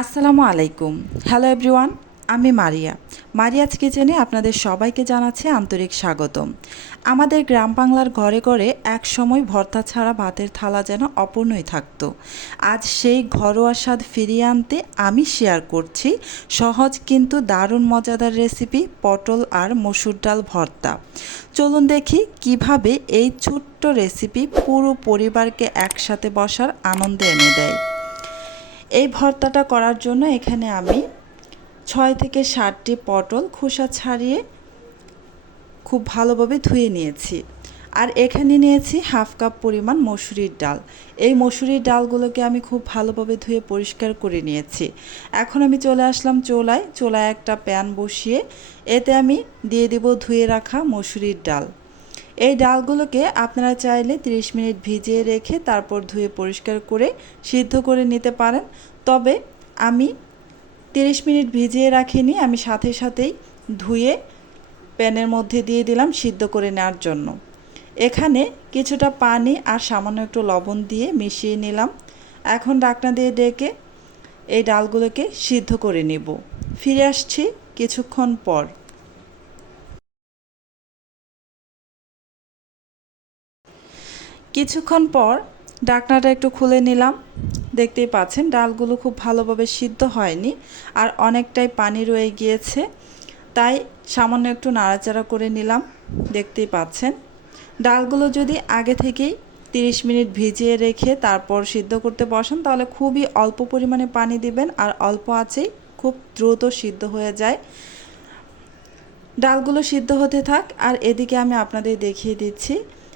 আসসালামু আলাইকুম। Hello everyone আমি মারিয়া। মারিয়াজ কিচেনে আপনাদের সবাইকে জানাচ্ছি আন্তরিক স্বাগতম। আমাদের গ্রাম বাংলার ঘরে ঘরে এক সময় ভর্তা ছাড়া ভাতের থালা যেন অপূর্ণই থাকতো। আজ সেই ঘরোয়া স্বাদ ফিরিয়ে আনতে আমি শেয়ার করছি সহজ কিন্তু দারুণ মজাদার রেসিপি পটল আর মসুর ডাল ভর্তা। চলুন দেখি কীভাবে এই ছোট্ট রেসিপি পুরো পরিবারকে একসাথে বসার আনন্দ এনে দেয়। এই ভর্তাটা করার জন্য এখানে আমি ছয় থেকে ষাটটি পটল খোসা ছাড়িয়ে খুব ভালোভাবে ধুয়ে নিয়েছি। আর এখানে নিয়েছি হাফ কাপ পরিমাণ মসুরির ডাল। এই মসুরির ডালগুলোকে আমি খুব ভালোভাবে ধুয়ে পরিষ্কার করে নিয়েছি। এখন আমি চলে আসলাম চোলায়। চোলায় একটা প্যান বসিয়ে এতে আমি দিয়ে দেব ধুয়ে রাখা মসুরির ডাল। এই ডালগুলোকে আপনারা চাইলে 30 মিনিট ভিজিয়ে রেখে তারপর ধুয়ে পরিষ্কার করে সিদ্ধ করে নিতে পারেন। তবে আমি 30 মিনিট ভিজিয়ে রাখিনি, আমি সাথে সাথেই ধুয়ে প্যানের মধ্যে দিয়ে দিলাম সিদ্ধ করে নেওয়ার জন্য। এখানে কিছুটা পানি আর সামান্য একটু লবণ দিয়ে মিশিয়ে নিলাম। এখন ডাকনা দিয়ে ডেকে এই ডালগুলোকে সিদ্ধ করে নেব। ফিরে আসছি কিছুক্ষণ পর। কিছুক্ষণ পর ডাকনাটা একটু খুলে নিলাম। দেখতেই পাচ্ছেন, ডালগুলো খুব ভালোভাবে সিদ্ধ হয়নি আর অনেকটাই পানি রয়ে গিয়েছে। তাই সামান্য একটু নাড়াচাড়া করে নিলাম। দেখতেই পাচ্ছেন, ডালগুলো যদি আগে থেকেই 30 মিনিট ভিজিয়ে রেখে তারপর সিদ্ধ করতে বসান, তাহলে খুবই অল্প পরিমাণে পানি দিবেন আর অল্প আছেই খুব দ্রুত সিদ্ধ হয়ে যায়। ডালগুলো সিদ্ধ হতে থাক আর এদিকে আমি আপনাদের দেখিয়ে দিচ্ছি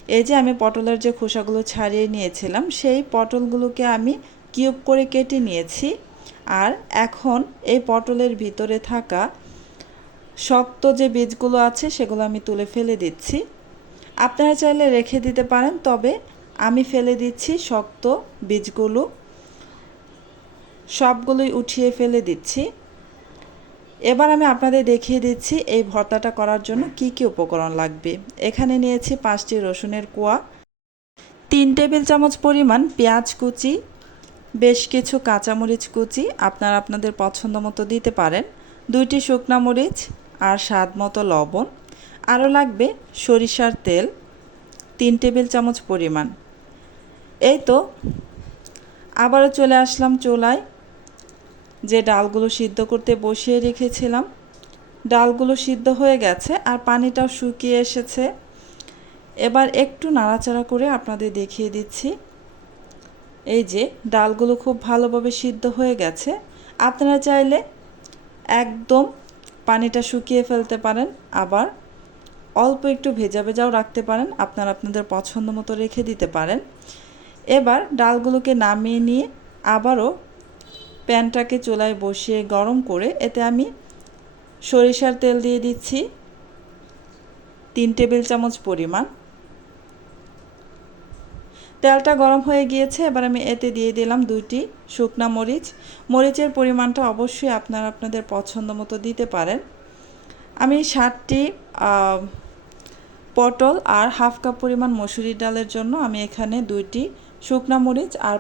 এই যে আমি পটলের যে খোসাগুলো ছাড়িয়ে নিয়েছিলাম, সেই পটলগুলোকে আমি কিউব করে কেটে নিয়েছি। আর এখন এই পটলের ভিতরে থাকা শক্ত যে বীজগুলো আছে, সেগুলো আমি তুলে ফেলে দিচ্ছি। আপনারা চাইলে রেখে দিতে পারেন, তবে আমি ফেলে দিচ্ছি শক্ত বীজগুলো। সবগুলোই উঠিয়ে ফেলে দিচ্ছি। এবার আমি আপনাদের দেখিয়ে দিচ্ছি এই ভর্তাটা করার জন্য কি কি উপকরণ লাগবে। এখানে নিয়েছি পাঁচটি রসুনের কোয়া, তিন টেবিল চামচ পরিমাণ পেঁয়াজ কুচি, বেশ কিছু কাঁচামরিচ কুচি আপনারা আপনাদের পছন্দ মতো দিতে পারেন, দুইটি শুকনা মরিচ আর স্বাদ মতো লবণ। আরও লাগবে সরিষার তেল, তিন টেবিল চামচ পরিমাণ। এই তো, আবারও চলে আসলাম চুলায়। যে ডালগুলো সিদ্ধ করতে বসিয়ে রেখেছিলাম। ডালগুলো সিদ্ধ হয়ে গেছে আর পানিটাও শুকিয়ে এসেছে। এবার একটু নাড়াচাড়া করে আপনাদের দেখিয়ে দিচ্ছি। এই যে, ডালগুলো খুব ভালোভাবে সিদ্ধ হয়ে গেছে। আপনারা চাইলে একদম পানিটা শুকিয়ে ফেলতে পারেন, আবার অল্প একটু ভেজা ভেজাও রাখতে পারেন, আপনারা আপনাদের পছন্দ মতো রেখে দিতে পারেন। এবার ডালগুলোকে নামিয়ে নিয়ে আবারও প্যানটাকে চুলায় বসিয়ে গরম করে এতে আমি সরিষার তেল দিয়ে দিচ্ছি। তিন টেবিল চামচ পরিমাণ। তেলটা গরম হয়ে গিয়েছে, এবার আমি এতে দিয়ে দিলাম দুইটি শুকনা মরিচ। মরিচের পরিমাণটা অবশ্যই আপনারা আপনাদের পছন্দ মতো দিতে পারেন। আমি ষাটটি পটল আর হাফ কাপ পরিমাণ মসুরির ডালের জন্য আমি এখানে দুইটি শুকনা মরিচ আর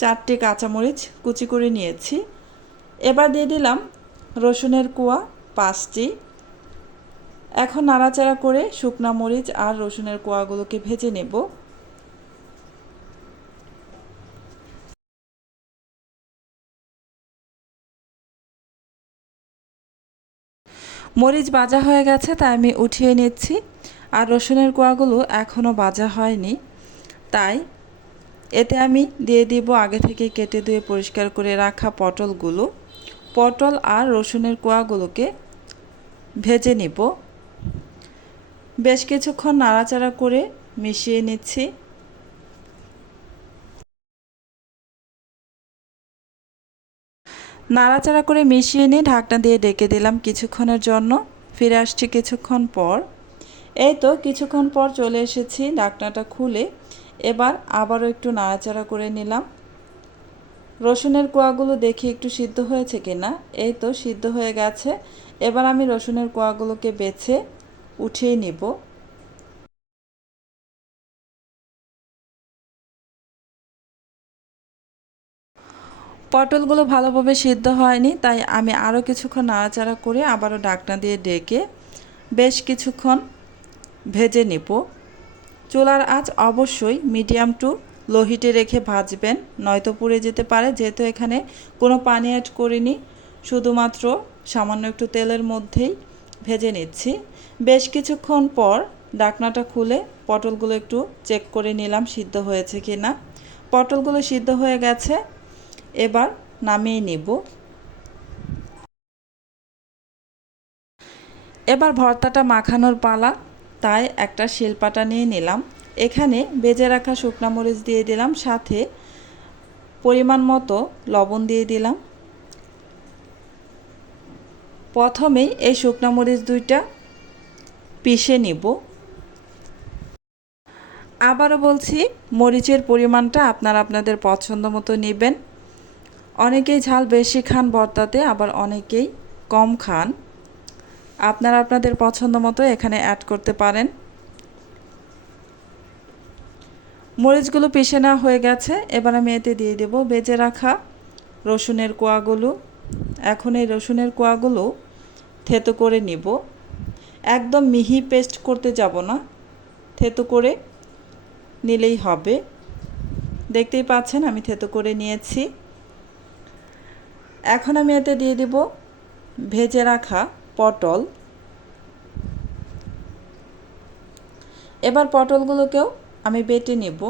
চারটি কাঁচামরিচ কুচি করে নিয়েছি। এবার দিয়ে দিলাম রসুনের কুয়া, পাঁচটি। এখন নাড়াচাড়া করে শুকনা মরিচ আর রসুনের কোয়াগুলোকে ভেজে নেব। মরিচ ভাজা হয়ে গেছে, তাই আমি উঠিয়ে নিচ্ছি। আর রসুনের কোয়াগুলো এখনও ভাজা হয়নি, তাই এতে আমি দিয়ে দিব আগে থেকে কেটে ধুয়ে পরিষ্কার করে রাখা পটলগুলো। পটল আর রসুনের কোয়াগুলোকে ভেজে নিব। বেশ কিছুক্ষণ নাড়াচাড়া করে মিশিয়ে নিচ্ছি। নাড়াচাড়া করে মিশিয়ে নিয়ে ঢাকনা দিয়ে ডেকে দিলাম কিছুক্ষণের জন্য। ফিরে আসছি কিছুক্ষণ পর। এই তো কিছুক্ষণ পর চলে এসেছি ঢাকনাটা খুলে। এবার আবারও একটু নাড়াচাড়া করে নিলাম। রসুনের কোয়াগুলো দেখি একটু সিদ্ধ হয়েছে কিনা? এই তো, সিদ্ধ হয়ে গেছে। এবার আমি রসুনের কোয়াগুলোকে বেছে উঠিয়ে নিব। পটলগুলো ভালোভাবে সিদ্ধ হয়নি, তাই আমি আরও কিছুক্ষণ নাড়াচাড়া করে আবারও ডাকনা দিয়ে ডেকে বেশ কিছুক্ষণ ভেজে নিব। চুলার আঁচ অবশ্যই মিডিয়াম টু লো হিটে রেখে ভাজবেন, নয়তো পুড়ে যেতে পারে। যেহেতু এখানে কোনো পানি অ্যাড করিনি, শুধুমাত্র সামান্য একটু তেলের মধ্যেই ভেজে নিচ্ছি। বেশ কিছুক্ষণ পর ডাকনাটা খুলে পটলগুলো একটু চেক করে নিলাম সিদ্ধ হয়েছে কি না পটলগুলো সিদ্ধ হয়ে গেছে, এবার নামিয়ে নেব। এবার ভর্তাটা মাখানোর পালা। তাই একটা শিলপাটা নিয়ে নিলাম। এখানে বেজে রাখা শুকনা মরিচ দিয়ে দিলাম, সাথে পরিমাণ মতো লবণ দিয়ে দিলাম। প্রথমেই এই শুকনো মরিচ দুইটা পিষে নিব। আবারও বলছি, মরিচের পরিমাণটা আপনারা আপনাদের পছন্দ মতো নেবেন। অনেকেই ঝাল বেশি খান ভর্তাতে আবার অনেকেই কম খান। আপনারা আপনাদের পছন্দ মতো এখানে অ্যাড করতে পারেন। মরিচগুলো পিষে নেওয়া হয়ে গেছে। এবার আমি এতে দিয়ে দেব বেজে রাখা রসুনের কোয়াগুলো। এখন এই রসুনের কোয়াগুলো থেতো করে নিব। একদম মিহি পেস্ট করতে যাব না। থেতো করে নিলেই হবে। দেখতেই পাচ্ছেন আমি থেতো করে নিয়েছি। এখন আমি এতে দিয়ে দেব ভেজে রাখা পটল। এবার পটলগুলোকেও আমি বেটে নেব।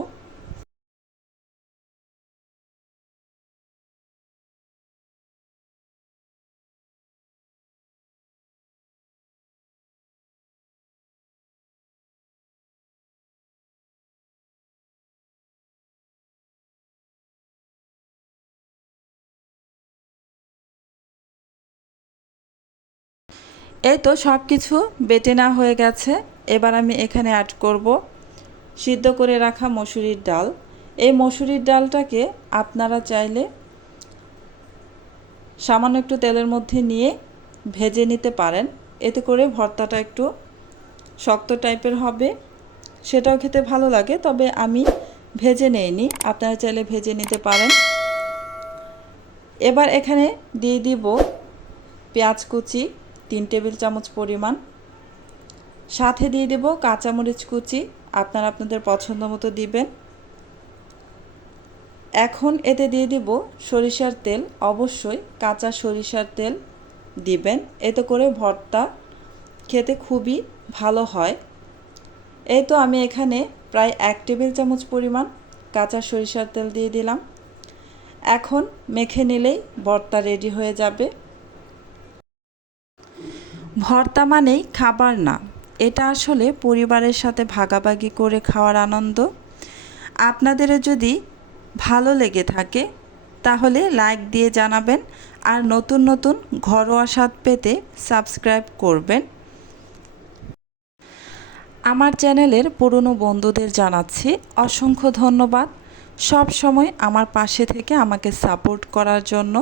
এই তো সব কিছু বেটে না হয়ে গেছে। এবার আমি এখানে অ্যাড করব সিদ্ধ করে রাখা মসুরির ডাল। এই মসুরির ডালটাকে আপনারা চাইলে সামান্য একটু তেলের মধ্যে নিয়ে ভেজে নিতে পারেন। এতে করে ভর্তাটা একটু শক্ত টাইপের হবে। সেটাও খেতে ভালো লাগে, তবে আমি ভেজে নেইনি। আপনারা চাইলে ভেজে নিতে পারেন। এবার এখানে দিয়ে দিব পেঁয়াজ কুচি। তিন টেবিল চামচ পরিমাণ। সাথে দিয়ে দেব কাঁচামরিচ কুচি, আপনারা আপনাদের পছন্দ মতো দিবেন। এখন এতে দিয়ে দিব সরিষার তেল, অবশ্যই কাঁচা সরিষার তেল দিবেন। এতে করে ভর্তা খেতে খুবই ভালো হয়। এই তো আমি এখানে প্রায় এক টেবিল চামচ পরিমাণ কাঁচা সরিষার তেল দিয়ে দিলাম। এখন মেখে নিলেই ভর্তা রেডি হয়ে যাবে। ভর্তা মানেই খাবার না। এটা আসলে পরিবারের সাথে ভাগাভাগি করে খাওয়ার আনন্দ। আপনাদের যদি ভালো লেগে থাকে, তাহলে লাইক দিয়ে জানাবেন আর নতুন নতুন ঘরোয়া স্বাদ পেতে সাবস্ক্রাইব করবেন। আমার চ্যানেলের পুরনো বন্ধুদের জানাচ্ছি অসংখ্য ধন্যবাদ। সব সময় আমার পাশে থেকে আমাকে সাপোর্ট করার জন্য।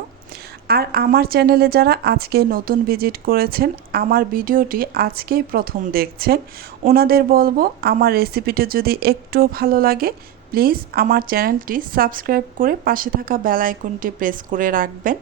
আর আমার চ্যানেলে যারা আজকে নতুন ভিজিট করেছেন, আমার ভিডিওটি আজকেই প্রথম দেখছেন। ওনাদের বলব, আমার রেসিপিটি যদি একটুও ভালো লাগে, প্লিজ আমার চ্যানেলটি সাবস্ক্রাইব করে পাশে থাকা বেল আইকনটি প্রেস করে রাখবেন।